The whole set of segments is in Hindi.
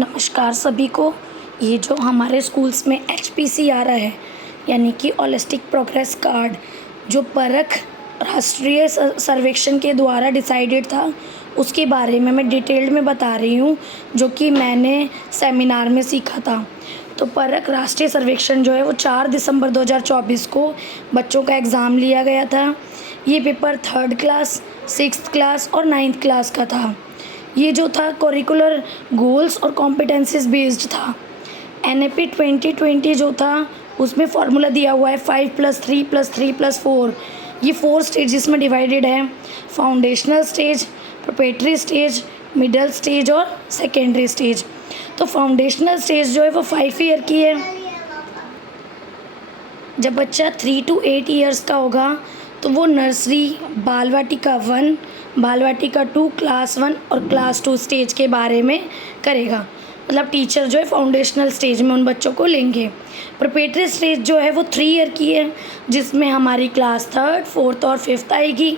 नमस्कार सभी को। ये जो हमारे स्कूल्स में एचपीसी आ रहा है, यानी कि होलिस्टिक प्रोग्रेस कार्ड, जो परख राष्ट्रीय सर्वेक्षण के द्वारा डिसाइडेड था, उसके बारे में मैं डिटेल्ड में बता रही हूँ, जो कि मैंने सेमिनार में सीखा था। तो परख राष्ट्रीय सर्वेक्षण जो है वो 4 दिसंबर 2024 को बच्चों का एग्ज़ाम लिया गया था। ये paper 3rd class, 6th class और 9th क्लास का था। ये जो था करिकुलर गोल्स और कॉम्पिटेंसीज बेस्ड था। एनएपी 2020 जो था उसमें फार्मूला दिया हुआ है 5+3+3+4। ये 4 स्टेजेस में डिवाइडेड है: foundational stage, preparatory stage, middle stage और सेकेंडरी स्टेज। तो फाउंडेशनल स्टेज जो है वो 5 ईयर की है। जब बच्चा 3 to 8 ईयर्स का होगा तो वो नर्सरी, बाल वाटिका 1, बाल वाटिका 2, क्लास 1 और क्लास 2 स्टेज के बारे में करेगा। मतलब टीचर जो है फाउंडेशनल स्टेज में उन बच्चों को लेंगे। प्रिपरेटरी स्टेज जो है वो 3 ईयर की है, जिसमें हमारी क्लास 3rd, 4th और 5th आएगी।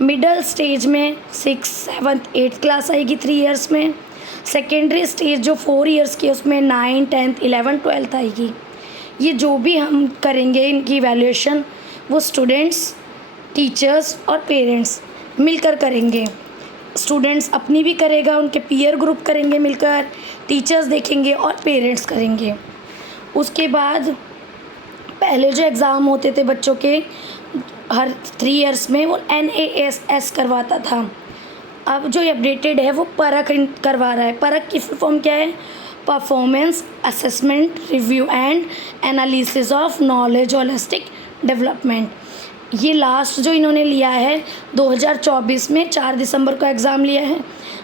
मिडल स्टेज में 6th, 7th, 8th क्लास आएगी 3 ईयर्स में। सेकेंडरी स्टेज जो 4 ईयर्स की है उसमें 9th, 10th, 11th, 12th आएगी। ये जो भी हम करेंगे इनकी वैल्यूएशन वो स्टूडेंट्स, टीचर्स और पेरेंट्स मिलकर करेंगे। स्टूडेंट्स अपनी भी करेगा, उनके पीयर ग्रुप करेंगे मिलकर, टीचर्स देखेंगे और पेरेंट्स करेंगे। उसके बाद पहले जो एग्ज़ाम होते थे बच्चों के हर 3 ईयर्स में, वो NASS करवाता था। अब जो अपडेटेड है वो परख करवा रहा है। परख की फुल फॉर्म क्या है? Performance assessment review and analysis of knowledge holistic development. ये लास्ट जो इन्होंने लिया है 2024 में 4 दिसंबर को एग्ज़ाम लिया है।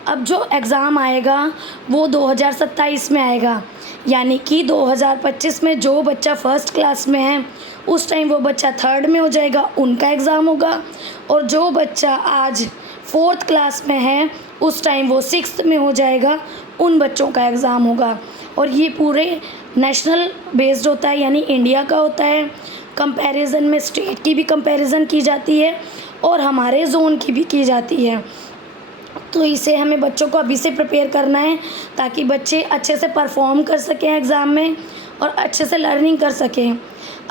अब जो एग्ज़ाम आएगा वो 2027 में आएगा, यानी कि 2025 में जो बच्चा 1st क्लास में है उस टाइम वो बच्चा 3rd में हो जाएगा, उनका एग्ज़ाम होगा। और जो बच्चा आज 4th क्लास में है उस टाइम वो 6th में हो जाएगा, उन बच्चों का एग्ज़ाम होगा। और ये पूरे नेशनल बेस्ड होता है, यानी इंडिया का होता है। कंपैरिजन में स्टेट की भी कंपैरिजन की जाती है और हमारे जोन की भी की जाती है। तो इसे हमें बच्चों को अभी से प्रिपेयर करना है ताकि बच्चे अच्छे से परफॉर्म कर सकें एग्ज़ाम में और अच्छे से लर्निंग कर सकें।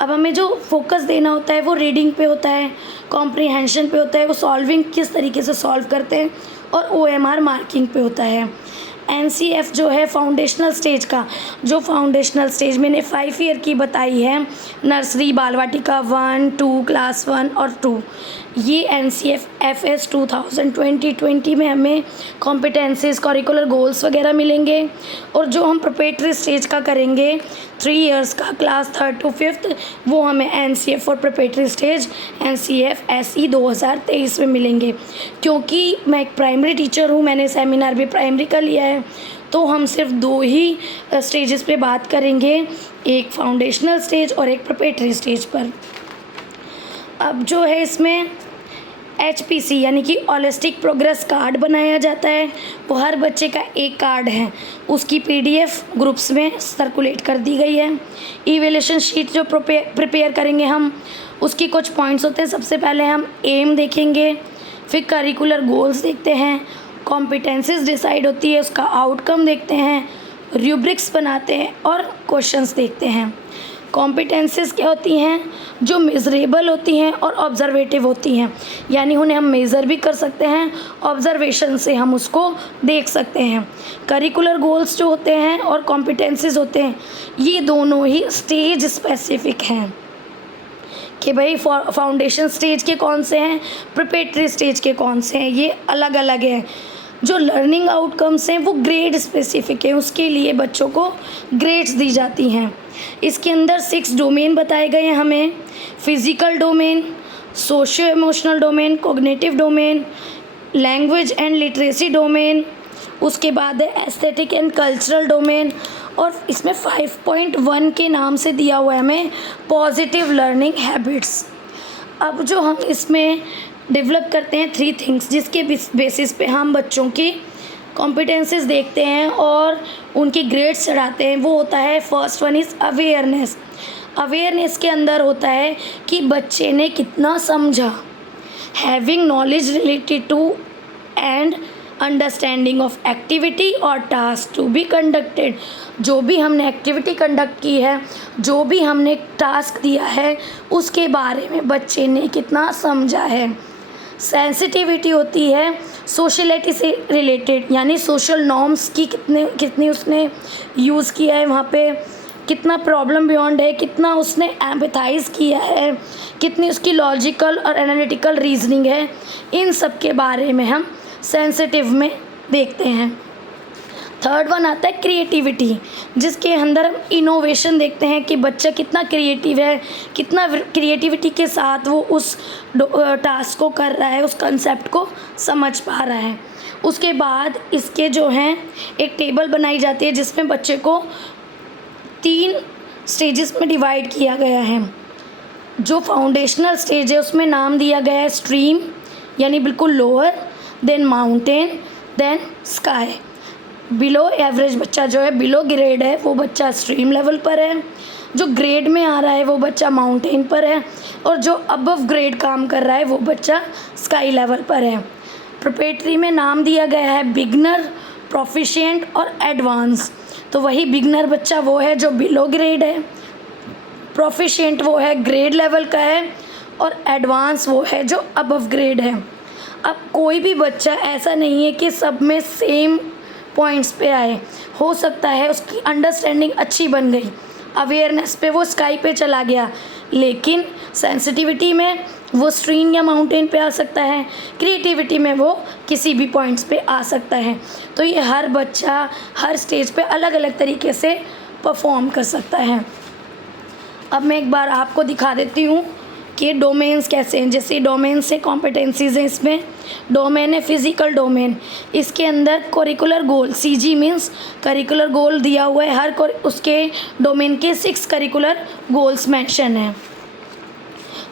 अब हमें जो फोकस देना होता है वो रीडिंग पे होता है, कॉम्प्रिहेंशन पे होता है, वो सॉल्विंग किस तरीके से सॉल्व करते हैं, और OMR मार्किंग पे होता है। NCF जो है फाउंडेशनल स्टेज का, जो फाउंडेशनल स्टेज मैंने 5 ईयर की बताई है, नर्सरी, बाल वाटिका 1, 2, क्लास 1 और 2। ये NCF FS 2020 में हमें कॉम्पिटेंसीज, करिकुलर गोल्स वगैरह मिलेंगे। और जो हम प्रिपरेटरी स्टेज का करेंगे 3 ईयर्स का, क्लास 3rd to 5th, वो हमें NCF और प्रिपरेटरी स्टेज NCF SE 2023 में मिलेंगे। क्योंकि मैं एक प्राइमरी टीचर हूँ, मैंने सेमिनार भी प्राइमरी का लिया है, तो हम सिर्फ 2 ही स्टेजेस पे बात करेंगे, एक फाउंडेशनल स्टेज और एक प्रिपरेटरी स्टेज पर। अब जो है इसमें HPC यानी कि होलिस्टिक प्रोग्रेस कार्ड बनाया जाता है। वो हर बच्चे का एक कार्ड है, उसकी PDF ग्रुप्स में सर्कुलेट कर दी गई है। इवैल्यूएशन शीट जो प्रिपेयर करेंगे हम, उसकी कुछ पॉइंट्स होते हैं। सबसे पहले हम एम देखेंगे, फिर करिकुलर गोल्स देखते हैं, कॉम्पिटेंसीज डिसाइड होती है, उसका आउटकम देखते हैं, रूब्रिक्स बनाते हैं और क्वेश्चंस देखते हैं। कॉम्पिटेंसीज क्या होती हैं? जो मेज़रेबल होती हैं और ऑब्जर्वेटिव होती हैं, यानी उन्हें हम मेज़र भी कर सकते हैं, ऑब्जर्वेशन से हम उसको देख सकते हैं। करिकुलर गोल्स जो होते हैं और कॉम्पिटेंसीज होते हैं, ये दोनों ही स्टेज स्पेसिफिक हैं कि भाई फाउंडेशन स्टेज के कौन से हैं, प्रिपरेटरी स्टेज के कौन से हैं, ये अलग अलग हैं। जो लर्निंग आउटकम्स हैं वो ग्रेड स्पेसिफिक है, उसके लिए बच्चों को ग्रेड्स दी जाती हैं। इसके अंदर 6 डोमेन बताए गए हैं हमें: physical domain, socio emotional domain, cognitive domain, language and literacy domain, उसके बाद है एस्थेटिक एंड कल्चरल डोमेन, और इसमें 5.1 के नाम से दिया हुआ है हमें पॉजिटिव लर्निंग हैबिट्स। अब जो हम इसमें डेवलप करते हैं 3 थिंग्स, जिसके बेसिस पे हम बच्चों की कॉम्पिटेंसीज देखते हैं और उनकी ग्रेड्स चढ़ाते हैं, वो होता है first one is awareness. Awareness के अंदर होता है कि बच्चे ने कितना समझा, having knowledge related to and understanding of activity और टास्क टू बी कंडक्टेड। जो भी हमने एक्टिविटी कंडक्ट की है, जो भी हमने टास्क दिया है, उसके बारे में बच्चे ने कितना समझा है। सेंसिटिविटी होती है सोशलिटी से रिलेटेड, यानी सोशल नॉर्म्स की कितनी उसने यूज़ किया है, वहाँ पे कितना प्रॉब्लम बियॉन्ड है, कितना उसने एम्पैथाइज़ किया है, कितनी उसकी लॉजिकल और एनालिटिकल रीजनिंग है। इन सब के बारे में हम सेंसिटिव में देखते हैं। थर्ड वन आता है क्रिएटिविटी, जिसके अंदर हम इनोवेशन देखते हैं कि बच्चा कितना क्रिएटिव है, कितना क्रिएटिविटी के साथ वो उस टास्क को कर रहा है, उस कंसेप्ट को समझ पा रहा है। उसके बाद इसके जो हैं एक टेबल बनाई जाती है जिसमें बच्चे को 3 स्टेजेस में डिवाइड किया गया है। जो फाउंडेशनल स्टेज है उसमें नाम दिया गया है स्ट्रीम, यानी बिल्कुल lower, then mountain, then sky. Below average बच्चा जो है, बिलो ग्रेड है, वो बच्चा स्ट्रीम लेवल पर है। जो ग्रेड में आ रहा है वो बच्चा माउंटेन पर है, और जो अबव ग्रेड काम कर रहा है वो बच्चा स्काई लेवल पर है। प्रिपरेटरी में नाम दिया गया है बिगनर, प्रोफिशिएंट और एडवांस। तो वही बिगनर बच्चा वो है जो बिलो ग्रेड है, प्रोफिशिएंट वो है ग्रेड लेवल का है, और एडवांस वो है जो अबव ग्रेड है। अब कोई भी बच्चा ऐसा नहीं है कि सब में सेम पॉइंट्स पे आए, हो सकता है उसकी अंडरस्टैंडिंग अच्छी बन गई, अवेयरनेस पे वो स्काई पे चला गया, लेकिन सेंसिटिविटी में वो स्ट्रीम या माउंटेन पे आ सकता है, क्रिएटिविटी में वो किसी भी पॉइंट्स पे आ सकता है। तो ये हर बच्चा हर स्टेज पे अलग अलग तरीके से परफॉर्म कर सकता है। अब मैं एक बार आपको दिखा देती हूँ कि डोमेन्स कैसे हैं। जैसे डोमेन से कॉम्पिटेंसीज हैं, इसमें डोमेन है फिज़िकल डोमेन, इसके अंदर करिकुलर गोल, CG मीन्स करिकुलर गोल दिया हुआ है। हर उसके डोमेन के 6 करिकुलर गोल्स मेंशन हैं।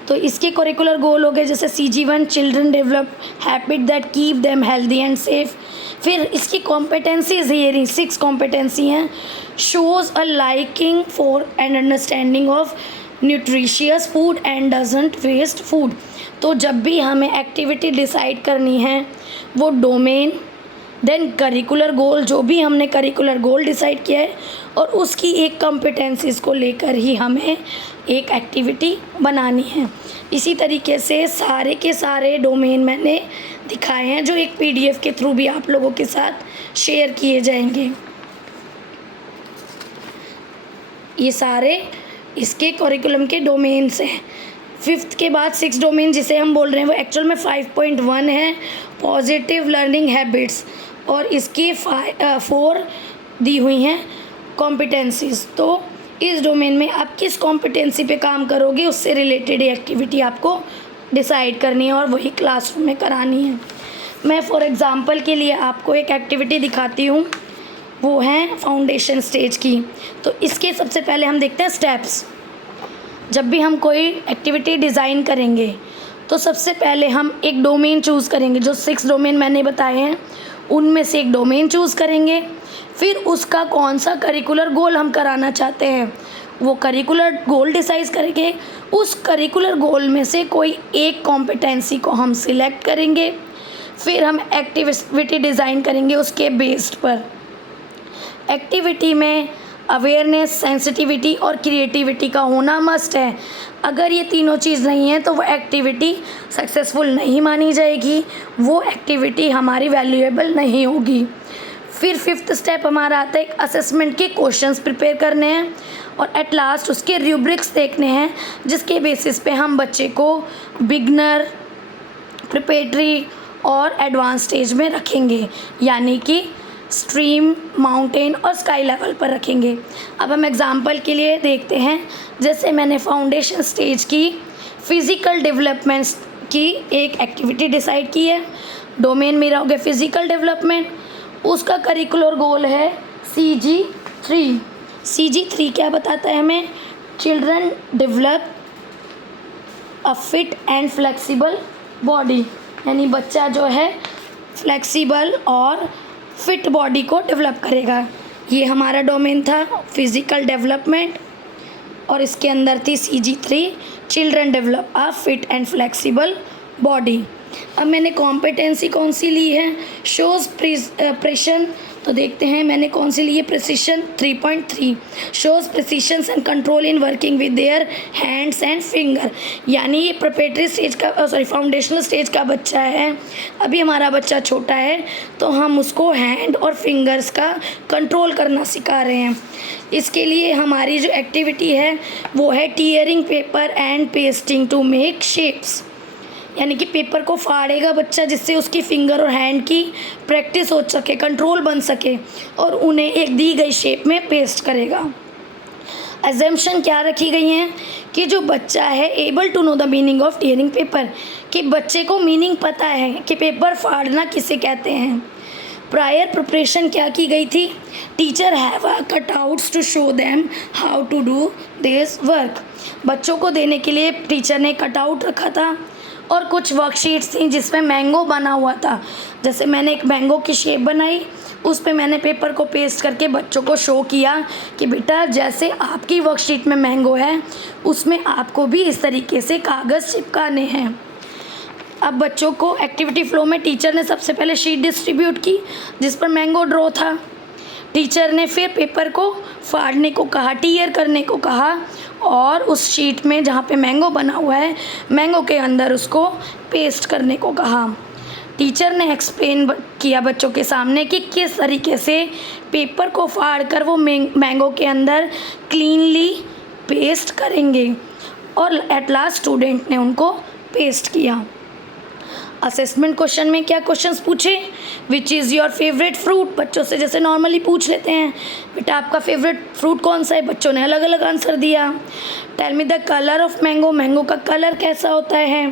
तो इसके करिकुलर गोल हो गए जैसे CG1 children develop habit that keep them healthy and safe. फिर इसकी कॉम्पिटेंसीज ये 6 कॉम्पिटेंसी हैं। Shows a liking for and understanding of nutritious food and doesn't waste food. तो जब भी हमें एक्टिविटी डिसाइड करनी है, वो डोमेन, देन करिकुलर गोल, जो भी हमने करिकुलर गोल डिसाइड किया है, और उसकी एक कॉम्पिटेंसीज़ को लेकर ही हमें एक एक्टिविटी बनानी है। इसी तरीके से सारे के सारे डोमेन मैंने दिखाए हैं, जो एक PDF के थ्रू भी आप लोगों के साथ शेयर किए जाएंगे। ये सारे इसके करिकुलम के डोमेन्स हैं। 5th के बाद 6 डोमेन जिसे हम बोल रहे हैं वो एक्चुअल में 5.1 है, पॉजिटिव लर्निंग हैबिट्स, और इसकी 4 दी हुई हैं कॉम्पिटेंसीज़। तो इस डोमेन में आप किस कॉम्पिटेंसी पे काम करोगे, उससे रिलेटेड एक्टिविटी आपको डिसाइड करनी है और वही क्लासरूम में करानी है। मैं फॉर एग्ज़ाम्पल के लिए आपको एक एक्टिविटी दिखाती हूँ, वो है फाउंडेशन स्टेज की। तो इसके सबसे पहले हम देखते हैं स्टेप्स। जब भी हम कोई एक्टिविटी डिज़ाइन करेंगे तो सबसे पहले हम एक डोमेन चूज़ करेंगे। जो 6 डोमेन मैंने बताए हैं उनमें से एक डोमेन चूज़ करेंगे। फिर उसका कौन सा करिकुलर गोल हम कराना चाहते हैं, वो करिकुलर गोल डिसाइड करेंगे। उस करिकुलर गोल में से कोई एक कॉम्पिटेंसी को हम सिलेक्ट करेंगे। फिर हम एक्टिविटी डिज़ाइन करेंगे उसके बेस्ड पर। एक्टिविटी में अवेयरनेस, सेंसिटिविटी और क्रिएटिविटी का होना मस्ट है। अगर ये तीनों चीज़ नहीं है तो वो एक्टिविटी सक्सेसफुल नहीं मानी जाएगी, वो एक्टिविटी हमारी वैल्यूएबल नहीं होगी। फिर 5th स्टेप हमारा आता है एक असेसमेंट के क्वेश्चंस प्रिपेयर करने हैं, और एट लास्ट उसके रूब्रिक्स देखने हैं, जिसके बेसिस पे हम बच्चे को बिगनर, प्रिपरेटरी और एडवांस स्टेज में रखेंगे, यानी कि स्ट्रीम, माउंटेन और स्काई लेवल पर रखेंगे। अब हम एग्जांपल के लिए देखते हैं। जैसे मैंने फाउंडेशन स्टेज की फ़िज़िकल डेवलपमेंट की एक एक्टिविटी डिसाइड की है। डोमेन मेरा हो गया फ़िज़िकल डेवलपमेंट, उसका करिकुलर गोल है CG3। CG3 क्या बताता है हमें, children develop a fit and flexible body, यानी बच्चा जो है फ्लेक्सिबल और फिट बॉडी को डेवलप करेगा। ये हमारा डोमेन था फिज़िकल डेवलपमेंट, और इसके अंदर थी CG3 children develop a fit and flexible body. अब मैंने कॉम्पिटेंसी कौन सी ली है, शोज़ प्रेशन, तो देखते हैं मैंने कौन सी ली है, precision 3.3, shows precision and control in working with their hands and finger. यानी ये प्रिपरेटरी स्टेज का फाउंडेशनल स्टेज का बच्चा है, अभी हमारा बच्चा छोटा है, तो हम उसको हैंड और फिंगर्स का कंट्रोल करना सिखा रहे हैं। इसके लिए हमारी जो एक्टिविटी है वो है tearing paper and pasting to make shapes, यानी कि पेपर को फाड़ेगा बच्चा जिससे उसकी फिंगर और हैंड की प्रैक्टिस हो सके, कंट्रोल बन सके, और उन्हें एक दी गई शेप में पेस्ट करेगा। अजम्पशन क्या रखी गई हैं कि जो बच्चा है able to know the meaning of tearing paper, कि बच्चे को मीनिंग पता है कि पेपर फाड़ना किसे कहते हैं। प्रायर प्रिपरेशन क्या की गई थी, teacher have cutouts to show them how to do this work, बच्चों को देने के लिए टीचर ने कटआउट रखा था और कुछ वर्कशीट्स थी जिसमें मैंगो बना हुआ था। जैसे मैंने एक मैंगो की शेप बनाई, उस पे मैंने पेपर को पेस्ट करके बच्चों को शो किया कि बेटा जैसे आपकी वर्कशीट में मैंगो है उसमें आपको भी इस तरीके से कागज़ चिपकाने हैं। अब बच्चों को एक्टिविटी फ्लो में टीचर ने सबसे पहले शीट डिस्ट्रीब्यूट की जिस पर मैंगो ड्रॉ था। टीचर ने फिर पेपर को फाड़ने को कहा, टीयर करने को कहा, और उस शीट में जहाँ पे मैंगो बना हुआ है मैंगो के अंदर उसको पेस्ट करने को कहा। टीचर ने एक्सप्लेन किया बच्चों के सामने कि किस तरीके से पेपर को फाड़कर वो मैंगो के अंदर क्लीनली पेस्ट करेंगे, और एट लास्ट स्टूडेंट ने उनको पेस्ट किया। असेसमेंट क्वेश्चन में क्या क्वेश्चंस पूछे, which is your favourite fruit, बच्चों से जैसे नॉर्मली पूछ लेते हैं बेटा आपका फेवरेट फ्रूट कौन सा है, बच्चों ने अलग अलग आंसर दिया। Tell me the colour of mango, mango का कलर कैसा होता है।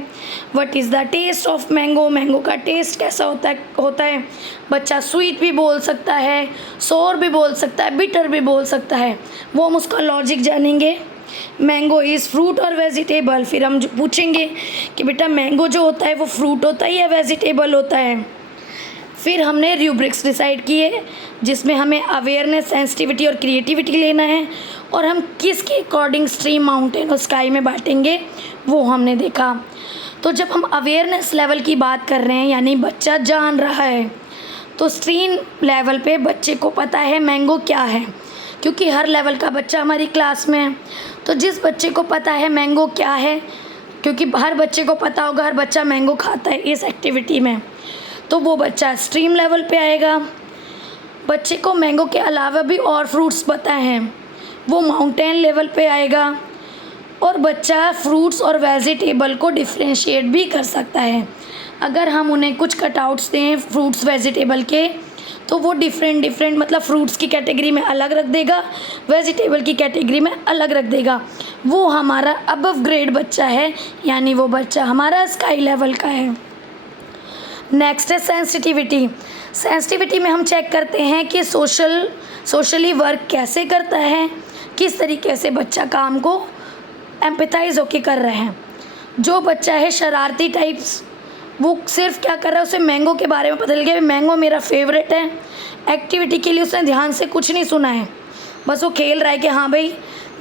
What is the taste of mango, mango का टेस्ट कैसा होता है। बच्चा स्वीट भी बोल सकता है, सोर भी बोल सकता है, बिटर भी बोल सकता है, वो हम उसका लॉजिक जानेंगे। मैंगो इज़ फ्रूट और वेजिटेबल, फिर हम पूछेंगे कि बेटा मैंगो जो होता है वो फ्रूट होता है या वेजिटेबल होता है। फिर हमने रूब्रिक्स डिसाइड किए जिसमें हमें अवेयरनेस, सेंसिटिविटी और क्रिएटिविटी लेना है, और हम किसके अकॉर्डिंग स्ट्रीम, माउंटेन और स्काई में बांटेंगे वो हमने देखा। तो जब हम अवेयरनेस लेवल की बात कर रहे हैं यानी बच्चा जान रहा है, तो स्ट्रीम लेवल पे बच्चे को पता है मैंगो क्या है, क्योंकि हर लेवल का बच्चा हमारी क्लास में है। तो जिस बच्चे को पता है मैंगो क्या है, क्योंकि हर बच्चे को पता होगा हर बच्चा मैंगो खाता है इस एक्टिविटी में, तो वो बच्चा स्ट्रीम लेवल पे आएगा। बच्चे को मैंगो के अलावा भी और फ्रूट्स पता हैं, वो माउंटेन लेवल पे आएगा। और बच्चा फ्रूट्स और वेजिटेबल को डिफ्रेंशिएट भी कर सकता है। अगर हम उन्हें कुछ कटआउट्स दें फ्रूट्स वेजिटेबल के, तो वो डिफरेंट मतलब फ्रूट्स की कैटेगरी में अलग रख देगा, वेजिटेबल की कैटेगरी में अलग रख देगा। वो हमारा अबव ग्रेड बच्चा है, यानी वो बच्चा हमारा स्काई लेवल का है। नेक्स्ट है सेंसिटिविटी। सेंसिटिविटी में हम चेक करते हैं कि सोशली वर्क कैसे करता है, किस तरीके से बच्चा काम को एम्पैथाइज होके कर रहे हैं। जो बच्चा है शरारती टाइप्स, वो सिर्फ क्या कर रहा है, उसे मैंगो के बारे में पता चल गया, मैंगो मेरा फेवरेट है। एक्टिविटी के लिए उसने ध्यान से कुछ नहीं सुना है, बस वो खेल रहा है कि हाँ भाई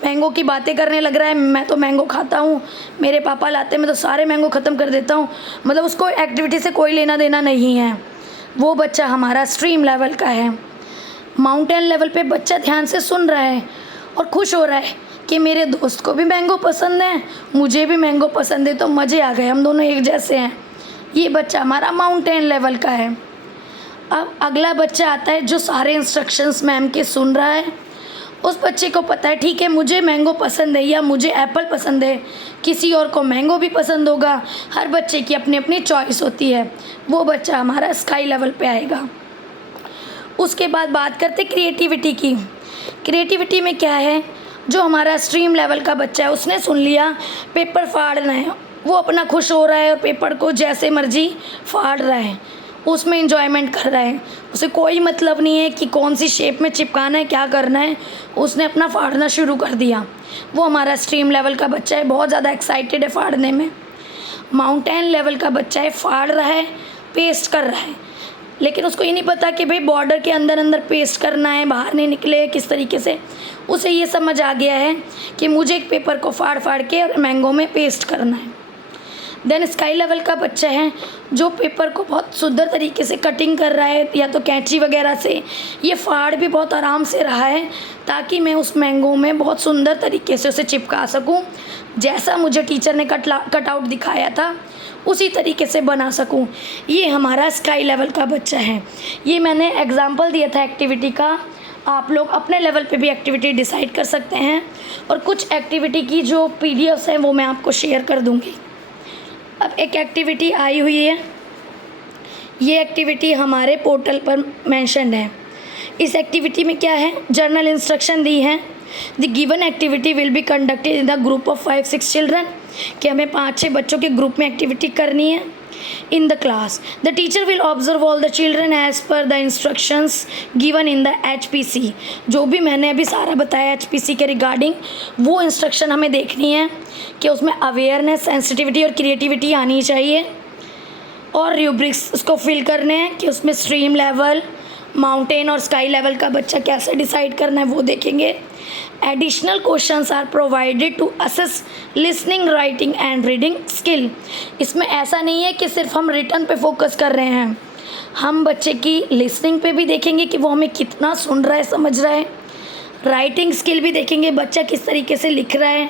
मैंगो की बातें करने लग रहा है, मैं तो मैंगो खाता हूँ, मेरे पापा लाते हैं, मैं तो सारे मैंगो ख़त्म कर देता हूँ। मतलब उसको एक्टिविटी से कोई लेना देना नहीं है। वो बच्चा हमारा स्ट्रीम लेवल का है। माउंटेन लेवल पे बच्चा ध्यान से सुन रहा है और खुश हो रहा है कि मेरे दोस्त को भी मैंगो पसंद है, मुझे भी मैंगो पसंद है, तो मज़े आ गए, हम दोनों एक जैसे हैं। ये बच्चा हमारा माउंटेन लेवल का है। अब अगला बच्चा आता है जो सारे इंस्ट्रक्शंस मैम के सुन रहा है। उस बच्चे को पता है ठीक है मुझे मैंगो पसंद है या मुझे एप्पल पसंद है, किसी और को मैंगो भी पसंद होगा, हर बच्चे की अपनी अपनी चॉइस होती है। वो बच्चा हमारा स्काई लेवल पे आएगा। उसके बाद बात करते क्रिएटिविटी की। क्रिएटिविटी में क्या है, जो हमारा स्ट्रीम लेवल का बच्चा है उसने सुन लिया पेपर फाड़ना है, वो अपना खुश हो रहा है और पेपर को जैसे मर्जी फाड़ रहा है, उसमें एंजॉयमेंट कर रहा है, उसे कोई मतलब नहीं है कि कौन सी शेप में चिपकाना है, क्या करना है, उसने अपना फाड़ना शुरू कर दिया। वो हमारा स्ट्रीम लेवल का बच्चा है, बहुत ज़्यादा एक्साइटेड है फाड़ने में। माउंटेन लेवल का बच्चा है, फाड़ रहा है, पेस्ट कर रहा है, लेकिन उसको ये नहीं पता कि भाई बॉर्डर के अंदर अंदर पेस्ट करना है, बाहर नहीं निकले किस तरीके से। उसे ये समझ आ गया है कि मुझे एक पेपर को फाड़ फाड़ के और मैंगो में पेस्ट करना है। देन स्काई लेवल का बच्चा है जो पेपर को बहुत सुंदर तरीके से कटिंग कर रहा है या तो कैंची वगैरह से, ये फाड़ भी बहुत आराम से रहा है ताकि मैं उस मैंगो में बहुत सुंदर तरीके से उसे चिपका सकूं, जैसा मुझे टीचर ने कट आउट दिखाया था उसी तरीके से बना सकूं। ये हमारा स्काई लेवल का बच्चा है। ये मैंने एग्जाम्पल दिया था एक्टिविटी का, आप लोग अपने लेवल पे भी एक्टिविटी डिसाइड कर सकते हैं और कुछ एक्टिविटी की जो पीडीएफ्स हैं वो मैं आपको शेयर कर दूंगी। अब एक एक्टिविटी आई हुई है, ये एक्टिविटी हमारे पोर्टल पर मेंशन्ड है। इस एक्टिविटी में क्या है, जर्नल इंस्ट्रक्शन दी है। The given activity will be conducted in the group of 5-6 children, कि हमें 5-6 बच्चों के ग्रुप में एक्टिविटी करनी है। In the class the teacher will observe all the children as per the instructions given in the HPC। जो भी मैंने अभी सारा बताया HPC के रिगार्डिंग, वो इंस्ट्रक्शन हमें देखनी है कि उसमें अवेयरनेस, सेंसिटिविटी और क्रिएटिविटी आनी चाहिए। और रूब्रिक्स उसको फिल करने हैं कि उसमें स्ट्रीम लेवल, माउंटेन और स्काई लेवल का बच्चा कैसे डिसाइड करना है वो देखेंगे। Additional questions are provided to assess listening, writing and reading skill. इसमें ऐसा नहीं है कि सिर्फ हम रिटन पे फोकस कर रहे हैं, हम बच्चे की लिसनिंग पे भी देखेंगे कि वो हमें कितना सुन रहा है, समझ रहा है। राइटिंग स्किल भी देखेंगे बच्चा किस तरीके से लिख रहा है,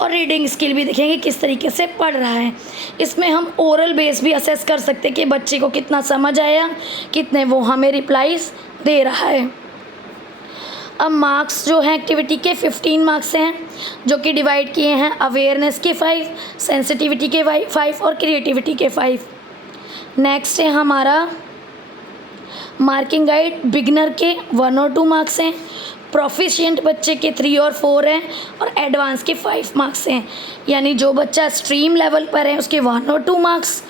और रीडिंग स्किल भी देखेंगे किस तरीके से पढ़ रहा है। इसमें हम ओरल बेस भी असेस कर सकते हैं कि बच्चे को कितना समझ आया, कितने वो हमें रिप्लाईज दे रहा है। अब मार्क्स जो हैं एक्टिविटी के 15 मार्क्स हैं, जो कि डिवाइड किए हैं अवेयरनेस के 5, सेंसिटिविटी के 5 और क्रिएटिविटी के 5। नेक्स्ट है हमारा मार्किंग गाइड, बिगनर के 1 और 2 मार्क्स हैं, प्रोफिशिएंट बच्चे के 3 और 4 हैं, और एडवांस के 5 मार्क्स हैं। यानी जो बच्चा स्ट्रीम लेवल पर है उसके 1 और 2 मार्क्स,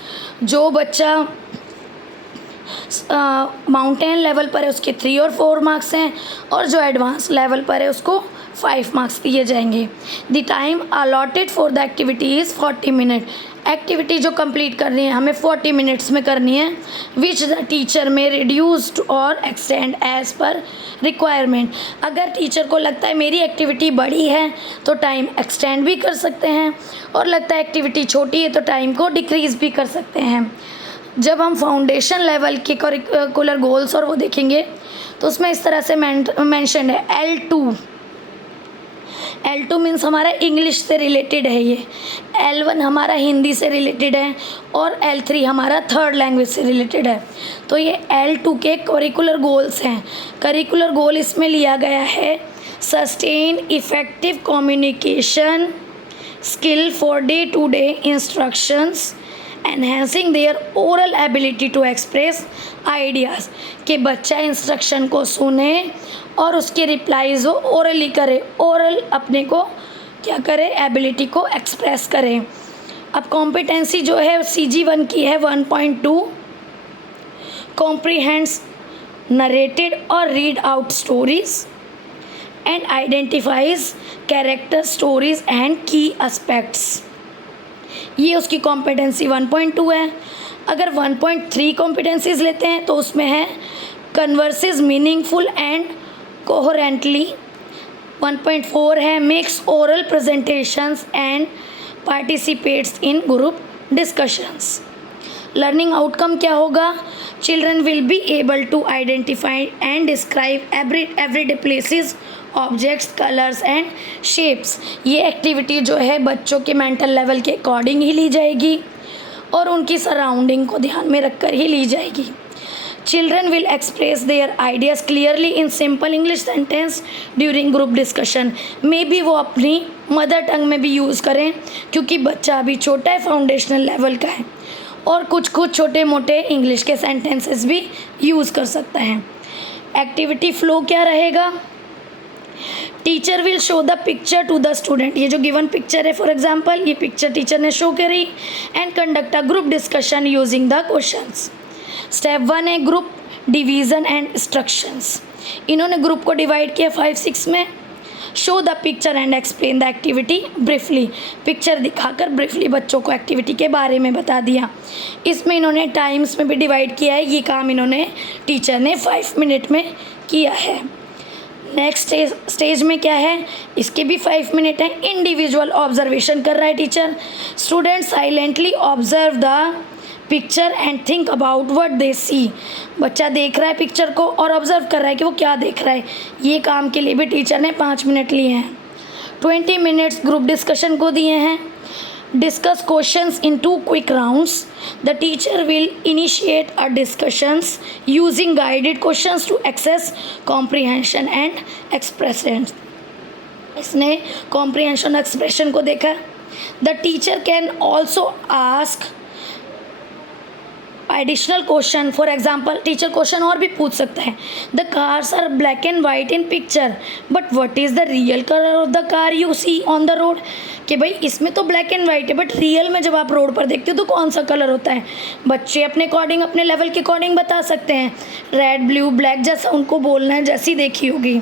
जो बच्चा माउंटेन लेवल पर है उसके 3 और 4 मार्क्स हैं, और जो एडवांस लेवल पर है उसको 5 मार्क्स दिए जाएंगे। The time allotted for the activity is 40 minute. Activity जो कंप्लीट करनी है हमें 40 मिनट्स में करनी है, विच द टीचर में रिड्यूस्ड और एक्सटेंड एज पर रिक्वायरमेंट। अगर टीचर को लगता है मेरी एक्टिविटी बड़ी है तो टाइम एक्सटेंड भी कर सकते हैं, और लगता है एक्टिविटी छोटी है तो टाइम को डिक्रीज़ भी कर सकते हैं। जब हम फाउंडेशन लेवल के करिकुलर गोल्स और वो देखेंगे तो उसमें इस तरह से मेंशन है L2 मीन्स हमारा इंग्लिश से रिलेटेड है, ये L1 हमारा हिंदी से रिलेटेड है, और L3 हमारा थर्ड लैंग्वेज से रिलेटेड है। तो ये L2 के करिकुलर गोल्स हैं। करिकुलर गोल इसमें लिया गया है sustain effective communication skill for day to day instructions, enhancing their oral ability to express ideas, कि बच्चा इंस्ट्रक्शन को सुने और उसके रिप्लाईज़ ओरली करे, ओरल अपने को क्या करे, एबिलिटी को एक्सप्रेस करें। अब कॉम्पिटेंसी जो है CG1 की है 1.2, कॉम्प्रीहेंड्स नरेटेड और read out stories and identifies character stories and की एस्पेक्ट्स। ये उसकी कॉम्पिटेंसी 1.2 है। अगर 1.3 कॉम्पिटेंसीज लेते हैं तो उसमें है कन्वर्सेस मीनिंगफुल एंड कोहेरेंटली। 1.4 है makes oral presentations and participates in group discussions. Learning outcome क्या होगा, children will be able to identify and describe everyday places, objects, colours and shapes. ये एक्टिविटी जो है बच्चों के मेंटल लेवल के अकॉर्डिंग ही ली जाएगी और उनकी सराउंडिंग को ध्यान में रखकर ही ली जाएगी। Children will express their ideas clearly in simple English sentence during group discussion. May be वो अपनी मदर टंग में भी यूज़ करें, क्योंकि बच्चा अभी छोटा है, फाउंडेशनल लेवल का है, और कुछ छोटे मोटे इंग्लिश के सेंटेंसेस भी यूज़ कर सकता है। एक्टिविटी फ्लो क्या रहेगा, teacher will show the picture to the student. ये जो गिवन पिक्चर है, फॉर एग्जांपल ये पिक्चर टीचर ने शो करी, and conduct a group discussion using the questions. Step 1 है ग्रुप डिवीज़न एंड इंस्ट्रक्शंस। इन्होंने ग्रुप को डिवाइड किया 5-6 में। Show the picture and explain the activity briefly. Picture दिखाकर ब्रीफली बच्चों को एक्टिविटी के बारे में बता दिया। इसमें इन्होंने टाइम्स में भी डिवाइड किया है। ये काम इन्होंने टीचर ने 5 मिनट में किया है। नेक्स्ट स्टेज में क्या है, इसके भी 5 मिनट है। इंडिविजुअल ऑब्जर्वेशन कर रहा है teacher. Student silently observe the picture and think about what they see. बच्चा देख रहा है पिक्चर को और ऑब्जर्व कर रहा है कि वो क्या देख रहा है। ये काम के लिए भी टीचर ने 5 मिनट लिए हैं। 20 मिनट्स ग्रुप डिस्कशन को दिए हैं। Discuss questions in 2 quick rounds. The teacher will initiate a discussions using guided questions to access comprehension and expression. इसने comprehension expression को देखा। The teacher can also ask additional question. For example teacher question और भी पूछ सकता है। The cars are black and white in picture but what is the real colour of the car you see on the road. कि भाई इसमें तो ब्लैक एंड वाइट है बट रियल में जब आप रोड पर देखते हो तो कौन सा कलर होता है। बच्चे अपने अकॉर्डिंग अपने लेवल के अकॉर्डिंग बता सकते हैं। रेड ब्लू ब्लैक जैसा उनको बोलना है, जैसी देखी होगी।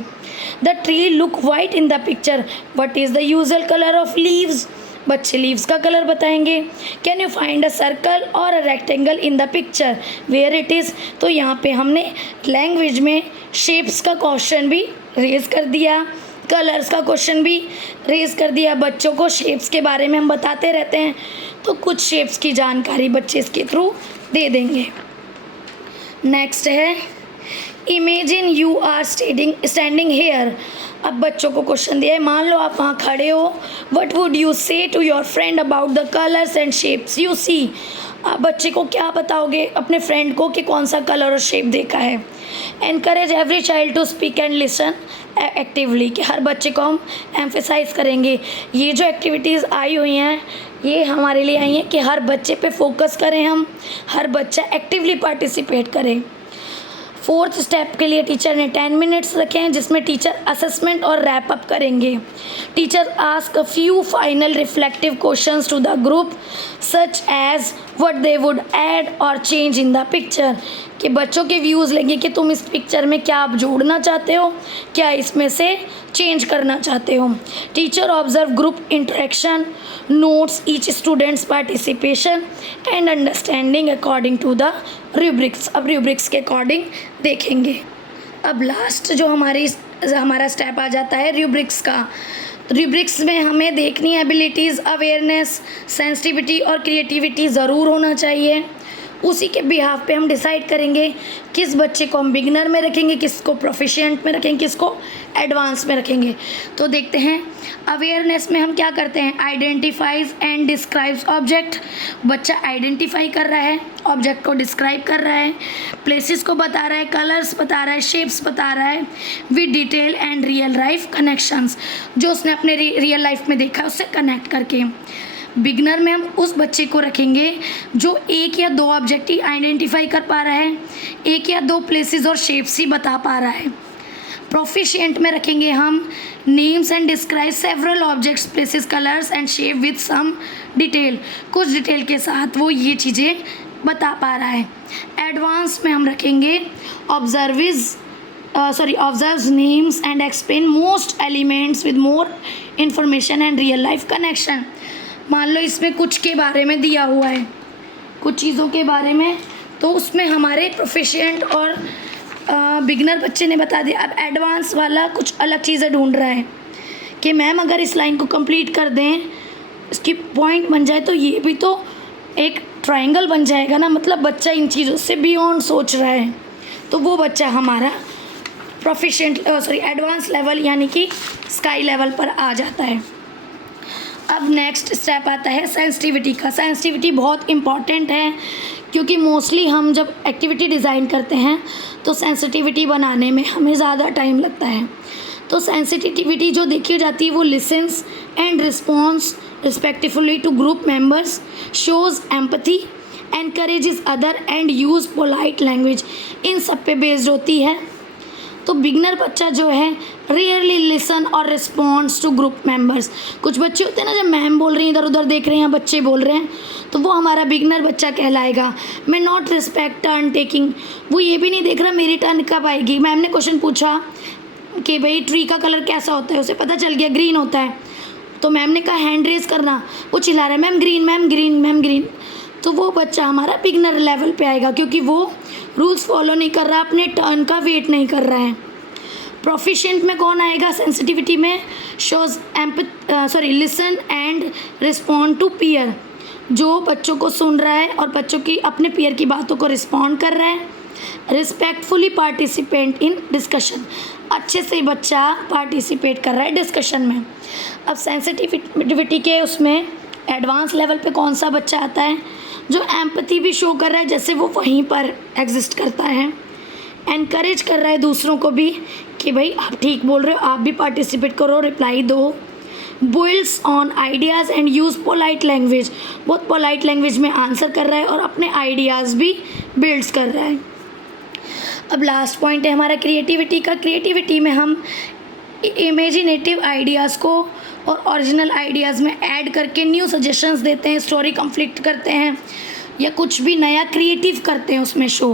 The tree look white in the picture what is the usual colour of leaves. बच्चे लीव्स का कलर बताएंगे। Can you find a circle और a rectangle in the picture where it is. तो यहाँ पे हमने लैंग्वेज में शेप्स का क्वेश्चन भी रेज कर दिया, कलर्स का क्वेश्चन भी रेज कर दिया। बच्चों को शेप्स के बारे में हम बताते रहते हैं तो कुछ शेप्स की जानकारी बच्चे इसके थ्रू दे देंगे। नेक्स्ट है imagine you are standing here. अब बच्चों को क्वेश्चन दिया है, मान लो आप वहाँ खड़े हो। What would you say to your friend about the colours and shapes you see. आप बच्चे को क्या बताओगे अपने फ्रेंड को कि कौन सा कलर और शेप देखा है। Encourage every child to speak and listen actively. कि हर बच्चे को हम एम्फेसाइज करेंगे। ये जो एक्टिविटीज़ आई हुई हैं ये हमारे लिए आई हैं कि हर बच्चे पे फोकस करें, हम हर बच्चा एक्टिवली पार्टिसिपेट करें। 4th स्टेप के लिए टीचर ने 10 मिनट्स रखे हैं जिसमें टीचर असेसमेंट और रैप अप करेंगे। Teacher ask a few final reflective questions to the group such as what they would add or change in the picture. कि बच्चों के व्यूज़ लेंगे कि तुम इस पिक्चर में क्या आप जोड़ना चाहते हो, क्या इसमें से चेंज करना चाहते हो। Teacher observe group interaction, notes each student's participation and understanding according to the rubrics. अब रूब्रिक्स के अकॉर्डिंग देखेंगे। अब लास्ट जो हमारा स्टेप आ जाता है रूब्रिक्स का। रूब्रिक्स में हमें देखनी है एबिलिटीज़, अवेयरनेस, सेंसिटिविटी और क्रिएटिविटी ज़रूर होना चाहिए। उसी के बिहाफ पे हम डिसाइड करेंगे किस बच्चे को हम बिगनर में रखेंगे, किसको प्रोफिशिएंट में रखेंगे, किसको एडवांस में रखेंगे। तो देखते हैं अवेयरनेस में हम क्या करते हैं। Identifies and describes object. बच्चा आइडेंटिफाई कर रहा है, ऑब्जेक्ट को डिस्क्राइब कर रहा है, प्लेसेस को बता रहा है, कलर्स बता रहा है, शेप्स बता रहा है with detail and real life connections. जो उसने अपने रियल लाइफ में देखा है उससे कनेक्ट करके। बिगनर में हम उस बच्चे को रखेंगे जो 1 या 2 ऑब्जेक्ट ही आइडेंटिफाई कर पा रहा है, 1 या 2 प्लेसेस और शेप्स ही बता पा रहा है। प्रोफिशिएंट में रखेंगे हम names and describe several objects, places, colours and shape with some detail. कुछ डिटेल के साथ वो ये चीज़ें बता पा रहा है। एडवांस में हम रखेंगे observes names and explain most elements with more information and real life connection. मान लो इसमें कुछ के बारे में दिया हुआ है, कुछ चीज़ों के बारे में, तो उसमें हमारे प्रोफिशिएंट और बिगनर बच्चे ने बता दिया। अब एडवांस वाला कुछ अलग चीज़ें ढूंढ रहा है कि मैम अगर इस लाइन को कंप्लीट कर दें, इसकी पॉइंट बन जाए तो ये भी तो एक ट्रायंगल बन जाएगा ना। मतलब बच्चा इन चीज़ों से बियॉन्ड सोच रहा है, तो वो बच्चा हमारा एडवांस लेवल यानी कि स्काई लेवल पर आ जाता है। अब नेक्स्ट स्टेप आता है सेंसिटिविटी का। सेंसिटिविटी बहुत इम्पॉर्टेंट है क्योंकि मोस्टली हम जब एक्टिविटी डिज़ाइन करते हैं तो सेंसिटिविटी बनाने में हमें ज़्यादा टाइम लगता है। तो सेंसिटिविटी जो देखी जाती है वो listens and response respectively to group members, shows empathy, encourages other and use polite language, इन सब पे बेस्ड होती है। तो बिगनर बच्चा जो है रेयरली लिसन और रिस्पॉन्ड्स टू ग्रुप मेंबर्स। कुछ बच्चे होते हैं ना, जब मैम बोल रही हैं इधर उधर देख रहे हैं, बच्चे बोल रहे हैं, तो वो हमारा बिगनर बच्चा कहलाएगा। मैं नॉट रिस्पेक्ट टर्न टेकिंग, वो ये भी नहीं देख रहा मेरी टर्न कब आएगी। मैम ने क्वेश्चन पूछा कि भाई ट्री का कलर कैसा होता है, उसे पता चल गया ग्रीन होता है, तो मैम ने कहा हैंड रेज करना, वो चिल्ला रहा है ma'am green ma'am green ma'am green. तो वो बच्चा हमारा बिगनर लेवल पे आएगा क्योंकि वो रूल्स फॉलो नहीं कर रहा, अपने टर्न का वेट नहीं कर रहा है। प्रोफिशिएंट में कौन आएगा? सेंसिटिविटी में shows listen and respond to peer, जो बच्चों को सुन रहा है और बच्चों की अपने पीयर की बातों को रिस्पॉन्ड कर रहा है। रिस्पेक्टफुली पार्टिसिपेट इन डिस्कशन, अच्छे से बच्चा पार्टिसिपेट कर रहा है डिस्कशन में। अब सेंसिटिविटी के उसमें एडवांस लेवल पे कौन सा बच्चा आता है? जो एम्पैथी भी शो कर रहा है, जैसे वो वहीं पर एग्जिस्ट करता है। एनकरेज कर रहा है दूसरों को भी कि भाई आप ठीक बोल रहे हो, आप भी पार्टिसिपेट करो, रिप्लाई दो। Builds on ideas and use polite language, बहुत पोलाइट लैंग्वेज में आंसर कर रहा है और अपने आइडियाज़ भी बिल्ड्स कर रहा है। अब लास्ट पॉइंट है हमारा क्रिएटिविटी का। क्रिएटिविटी में हम इमेजिनेटिव आइडियाज़ को और ओरिजिनल आइडियाज़ में ऐड करके न्यू सजेशंस देते हैं, स्टोरी कंप्लीट करते हैं या कुछ भी नया क्रिएटिव करते हैं उसमें शो।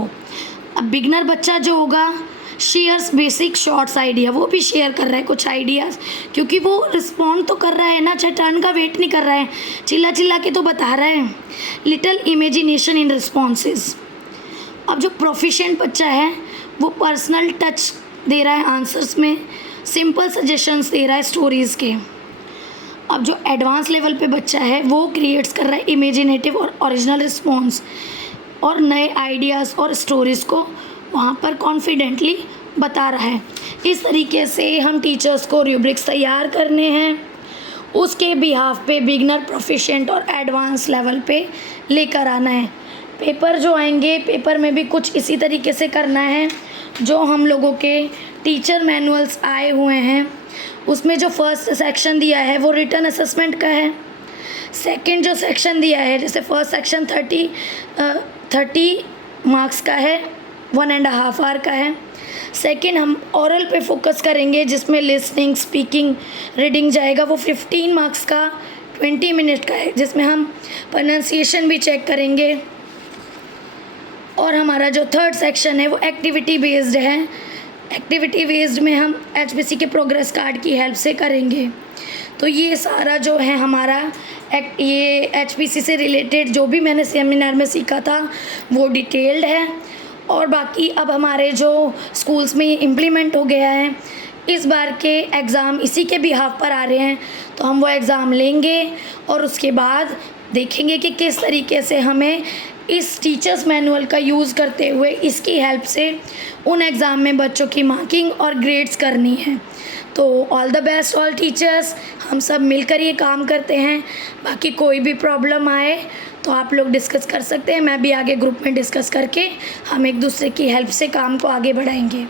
अब बिगनर बच्चा जो होगा, शेयर्स बेसिक शॉर्ट्स आइडिया, वो भी शेयर कर रहा है कुछ आइडियाज़, क्योंकि वो रिस्पॉन्ड तो कर रहा है ना, चाहे टर्न का वेट नहीं कर रहा है, चिल्ला चिल्ला के तो बता रहा है। लिटिल इमेजिनेशन इन रिस्पॉन्सेस। अब जो प्रोफिशिएंट बच्चा है वो पर्सनल टच दे रहा है आंसर्स में, सिंपल सजेशंस दे रहा है स्टोरीज़ के। अब जो एडवांस लेवल पे बच्चा है वो क्रिएट्स कर रहा है इमेजिनेटिव और ओरिजिनल रिस्पॉन्स और नए आइडियाज़ और स्टोरीज़ को वहाँ पर कॉन्फिडेंटली बता रहा है। इस तरीके से हम टीचर्स को रूब्रिक्स तैयार करने हैं, उसके बिहाफ पे बिगनर, प्रोफिशिएंट और एडवांस लेवल पे लेकर आना है। पेपर जो आएंगे, पेपर में भी कुछ इसी तरीके से करना है। जो हम लोगों के टीचर मैनुअल्स आए हुए हैं उसमें जो फर्स्ट सेक्शन दिया है वो रिटन असेसमेंट का है। सेकंड जो सेक्शन दिया है, जैसे फर्स्ट सेक्शन 30 मार्क्स का है, 1.5 आवर का है। सेकंड हम ओरल पे फोकस करेंगे जिसमें लिसनिंग, स्पीकिंग, रीडिंग जाएगा, वो 15 मार्क्स का 20 मिनट का है, जिसमें हम प्रोनाउंसिएशन भी चेक करेंगे। और हमारा जो थर्ड सेक्शन है वो एक्टिविटी बेस्ड है। एक्टिविटी बेस्ड में हम HPC के प्रोग्रेस कार्ड की हेल्प से करेंगे। तो ये सारा जो है हमारा ये HPC से रिलेटेड जो भी मैंने सेमिनार में सीखा था वो डिटेल्ड है। और बाकी अब हमारे जो स्कूल्स में ये इम्प्लीमेंट हो गया है, इस बार के एग्ज़ाम इसी के बिहाफ पर आ रहे हैं, तो हम वो एग्ज़ाम लेंगे और उसके बाद देखेंगे कि किस तरीके से हमें इस टीचर्स मैनुअल का यूज़ करते हुए इसकी हेल्प से उन एग्ज़ाम में बच्चों की मार्किंग और ग्रेड्स करनी है। तो all the best all teachers, हम सब मिलकर ये काम करते हैं। बाकी कोई भी प्रॉब्लम आए तो आप लोग डिस्कस कर सकते हैं, मैं भी आगे ग्रुप में डिस्कस करके हम एक दूसरे की हेल्प से काम को आगे बढ़ाएंगे।